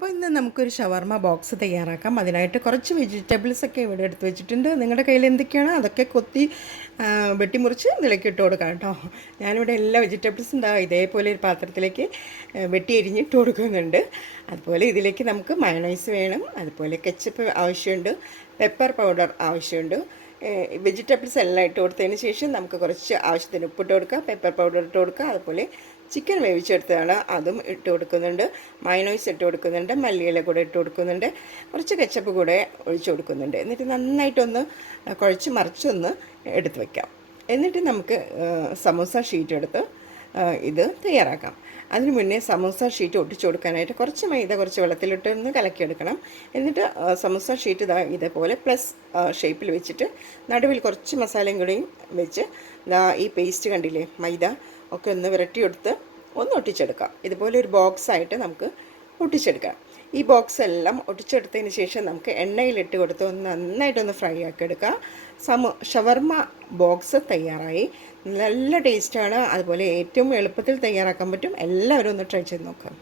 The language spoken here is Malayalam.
അപ്പോൾ ഇന്ന് നമുക്കൊരു ഷവർമ ബോക്സ് തയ്യാറാക്കാം. അതിനായിട്ട് കുറച്ച് വെജിറ്റബിൾസൊക്കെ ഇവിടെ എടുത്ത് വെച്ചിട്ടുണ്ട്. നിങ്ങളുടെ കയ്യിൽ എന്തൊക്കെയാണോ അതൊക്കെ കൊത്തി വെട്ടിമുറിച്ച് ഇതിലേക്ക് ഇട്ട് കൊടുക്കാം കേട്ടോ. ഞാനിവിടെ എല്ലാ വെജിറ്റബിൾസും ഇതേപോലെ ഒരു പാത്രത്തിലേക്ക് വെട്ടി എരിഞ്ഞിട്ട് കൊടുക്കുന്നുണ്ട്. അതുപോലെ ഇതിലേക്ക് നമുക്ക് മയണൈസ് വേണം, അതുപോലെ കെച്ചപ്പ് ആവശ്യമുണ്ട്, പെപ്പർ പൗഡർ ആവശ്യമുണ്ട്. വെജിറ്റബിൾസ് എല്ലാം ഇട്ട് കൊടുത്തതിന് ശേഷം നമുക്ക് കുറച്ച് ആവശ്യത്തിന് ഉപ്പിട്ട് കൊടുക്കുക, പെപ്പർ പൗഡർ ഇട്ട് കൊടുക്കുക, അതുപോലെ ചിക്കൻ വേവിച്ചെടുത്തതാണ് അതും ഇട്ട് കൊടുക്കുന്നുണ്ട്, മയണൈസ് ഇട്ട് കൊടുക്കുന്നുണ്ട്, മല്ലിയില കൂടെ ഇട്ട് കൊടുക്കുന്നുണ്ട്, കുറച്ച് കെച്ചപ്പ് കൂടെ ഒഴിച്ച് കൊടുക്കുന്നുണ്ട്. എന്നിട്ട് നന്നായിട്ടൊന്ന് കുഴച്ച് മറിച്ചൊന്ന് എടുത്ത് വയ്ക്കാം. എന്നിട്ട് നമുക്ക് സമൂസ ഷീറ്റ് എടുത്ത് ഇത് തയ്യാറാക്കാം. അതിന് മുന്നേ സമൂസ ഷീറ്റ് ഒട്ടിച്ചു കൊടുക്കാനായിട്ട് കുറച്ച് മൈദ കുറച്ച് വെള്ളത്തിലിട്ടൊന്ന് കലക്കിയെടുക്കണം. എന്നിട്ട് സമൂസ ഷീറ്റ് ഇതേപോലെ പ്ലസ് ഷേപ്പിൽ വെച്ചിട്ട് നടുവിൽ കുറച്ച് മസാലയും കൂടിയും വെച്ച് ഈ പേസ്റ്റ് കണ്ടില്ലേ, മൈദ ഒക്കെ ഒന്ന് വിരട്ടിയെടുത്ത് ഒന്ന് ഒട്ടിച്ചെടുക്കാം. ഇതുപോലെ ഒരു ബോക്സായിട്ട് നമുക്ക് ഒട്ടിച്ചെടുക്കാം. ഈ ബോക്സ് എല്ലാം ഒട്ടിച്ചെടുത്തതിന് ശേഷം നമുക്ക് എണ്ണയിലിട്ട് കൊടുത്ത് ഒന്ന് നന്നായിട്ടൊന്ന് ഫ്രൈ ആക്കി എടുക്കാം. ഷവർമ ബോക്സ് തയ്യാറായി. നല്ല ടേസ്റ്റാണ്. അതുപോലെ ഏറ്റവും എളുപ്പത്തിൽ തയ്യാറാക്കാൻ പറ്റും. എല്ലാവരും ഒന്ന് ട്രൈ ചെയ്ത് നോക്കാം.